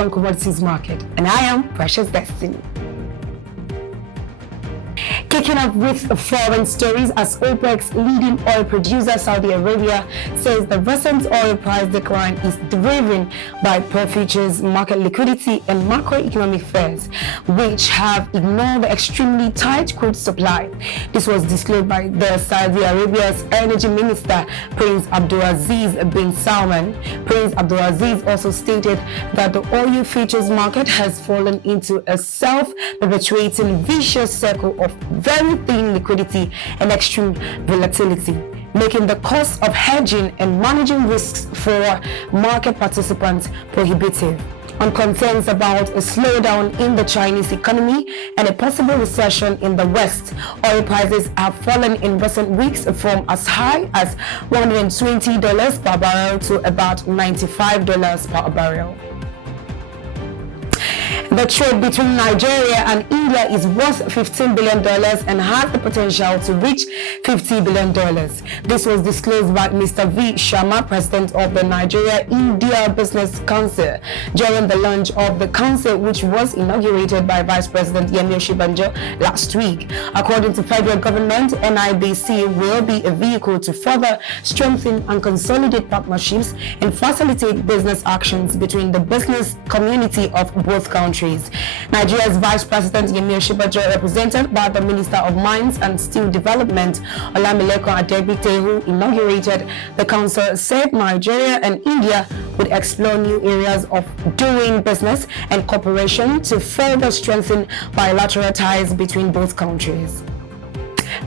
on Commodities market, and I am Precious Destiny. Kicking off with foreign stories, as OPEC'S leading oil producer Saudi Arabia says the recent oil price decline is driven by poor futures, market liquidity and macroeconomic fears, which have ignored the extremely tight crude supply. This was disclosed by the Saudi Arabia's energy minister, Prince Abdulaziz bin Salman. Prince Abdulaziz also stated that the oil futures market has fallen into a self-perpetuating vicious circle of very thin liquidity and extreme volatility, making the cost of hedging and managing risks for market participants prohibitive. On concerns about a slowdown in the Chinese economy and a possible recession in the West, oil prices have fallen in recent weeks from as high as $120 per barrel to about $95 per barrel. The trade between Nigeria and India is worth $15 billion and has the potential to reach $50 billion. This was disclosed by Mr. V. Sharma, president of the Nigeria-India Business Council, during the launch of the council, which was inaugurated by Vice President Yemi Osinbajo last week. According to federal government, NIBC will be a vehicle to further strengthen and consolidate partnerships and facilitate business actions between the business community of both countries. Nigeria's Vice President Yemi Osinbajo, represented by the Minister of Mines and Steel Development Olamileko Adegbite, who inaugurated the council, said Nigeria and India would explore new areas of doing business and cooperation to further strengthen bilateral ties between both countries.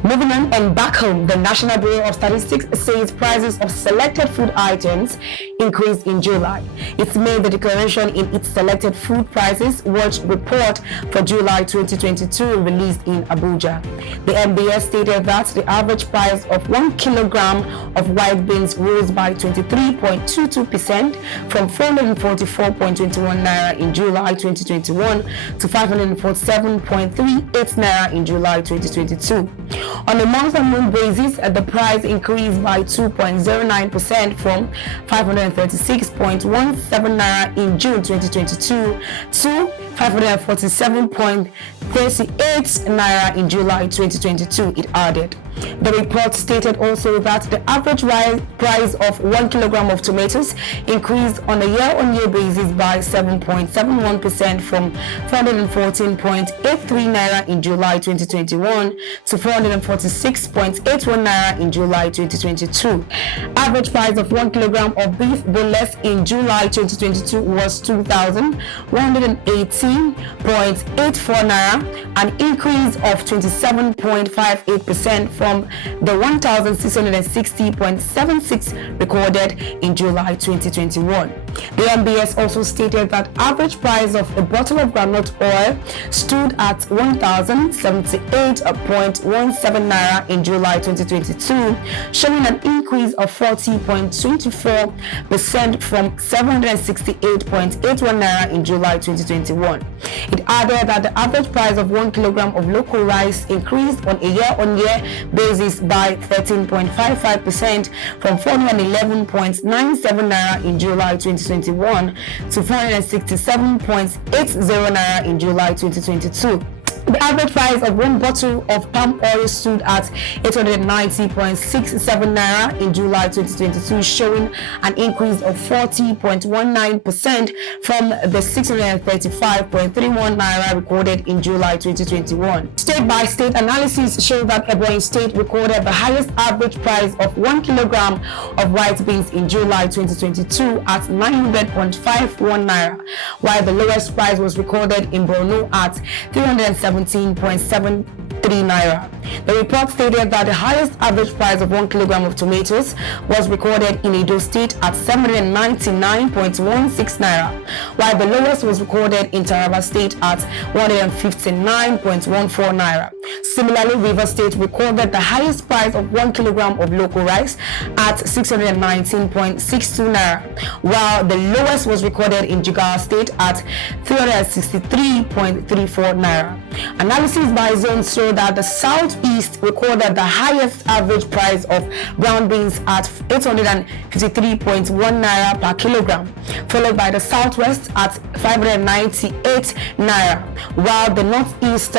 Moving on, and back home, the National Bureau of Statistics says prices of selected food items increased in July. It made the declaration in its selected food prices watch report for July 2022 released in Abuja. The NBS stated that the average price of 1 kilogram of white beans rose by 23.22% from 444.21 naira in July 2021 to 547.38 naira in July 2022. On a month-on-month basis, the price increased by 2.09% from 536.17 naira in June 2022 to 547.38 naira in July 2022, it added. The report stated also that the average price of 1 kilogram of tomatoes increased on a year-on-year basis by 7.71% from 414.83 naira in July 2021 to 446.81 naira in July 2022. Average price of 1 kilogram of beef boneless in July 2022 was 2,118.84 naira, an increase of 27.58% from the 1,660.76 recorded in July 2021. The NBS also stated that average price of a bottle of groundnut oil stood at 1,078.17 naira in July 2022, showing an increase of 40.24% from 768.81 naira in July 2021. It added that the average price of 1 kilogram of local rice increased on a year-on-year basis by 13.55% from 411.97 naira in July 2021 to 467.80 naira in July 2022. The average price of one bottle of palm oil stood at 890.67 naira in July 2022, showing an increase of 40.19% from the 635.31 naira recorded in July 2021. State-by-state analysis showed that Ebonyi State recorded the highest average price of 1 kilogram of white beans in July 2022 at 900.51 naira, while the lowest price was recorded in Borno at 317.73 naira. The report stated that the highest average price of 1 kilogram of tomatoes was recorded in Edo State at 799.16 naira, while the lowest was recorded in Taraba State at 159.14 naira. Similarly, Rivers State recorded the highest price of 1 kilogram of local rice at 619.62 naira, while the lowest was recorded in Jigawa State at 363.34 naira. Analysis by zone showed that the Southeast recorded the highest average price of brown beans at 853.1 naira per kilogram, followed by the Southwest at 598 naira, while the Northeast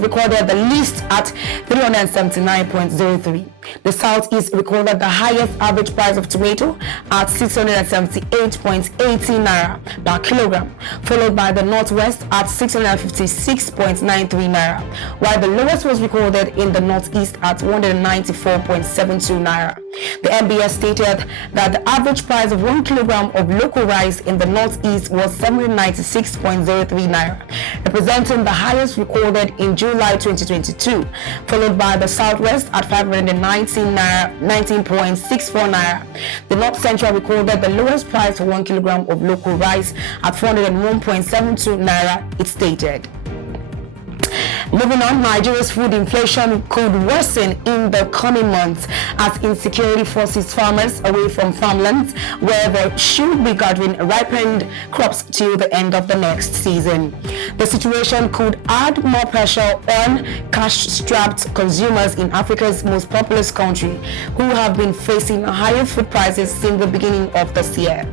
recorded the least at 379.03. The Southeast recorded the highest average price of tomato at 678.18 naira per kilogram, followed by the Northwest at 656.93 naira, while the lowest was recorded in the Northeast at 194.72 naira. The MBS stated that the average price of 1 kilogram of local rice in the Northeast was 796.03 naira, representing the highest recorded in July 2022, followed by the Southwest at 519.64 naira. The North Central recorded the lowest price for 1 kilogram of local rice at 401.72 naira, it stated. Moving on, Nigeria's food inflation could worsen in the coming months as insecurity forces farmers away from farmlands where they should be gathering ripened crops till the end of the next season. The situation could add more pressure on cash-strapped consumers in Africa's most populous country, who have been facing higher food prices since the beginning of this year.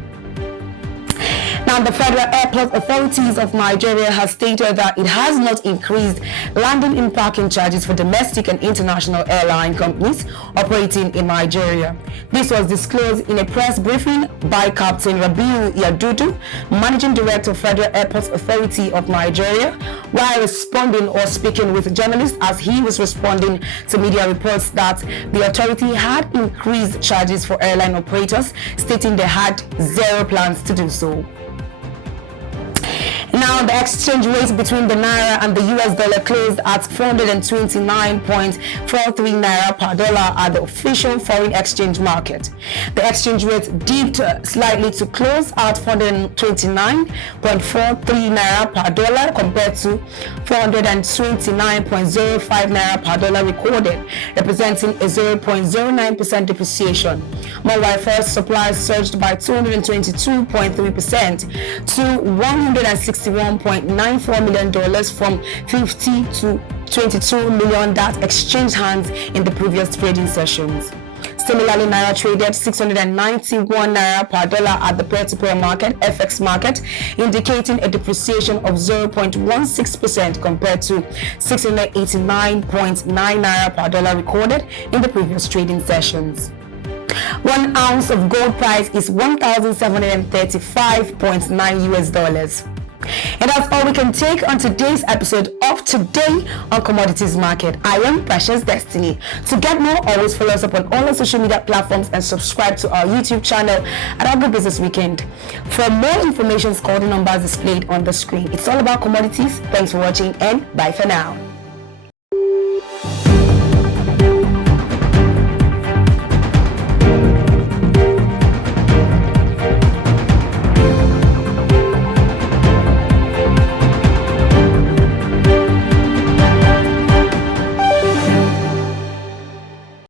Now, the Federal Airport Authorities of Nigeria has stated that it has not increased landing and parking charges for domestic and international airline companies operating in Nigeria. This was disclosed in a press briefing by Captain Rabiu Yadudu, Managing Director of Federal Airport Authority of Nigeria, while responding or speaking with journalists as he was responding to media reports that the authority had increased charges for airline operators, stating they had zero plans to do so. Now, the exchange rate between the naira and the US dollar closed at 429.43 naira per dollar at the official foreign exchange market. The exchange rate dipped slightly to close at 429.43 naira per dollar compared to 429.05 naira per dollar recorded, representing a 0.09% depreciation. Meanwhile, first supplies surged by 222.3% to $161.94 million from $50 to $22 million that exchanged hands in the previous trading sessions. Similarly, Naira traded 691 Naira per dollar at the peer-to-peer market, FX market, indicating a depreciation of 0.16% compared to 689.9 Naira per dollar recorded in the previous trading sessions. 1 ounce of gold price is $1,735.9 US. And that's all we can take on today's episode of Today on Commodities Market. I am Precious Destiny. To get more, always follow us up on all our social media platforms and subscribe to our YouTube channel at Agribusiness Weekend. For more information, call the numbers displayed on the screen. It's all about commodities. Thanks for watching and bye for now.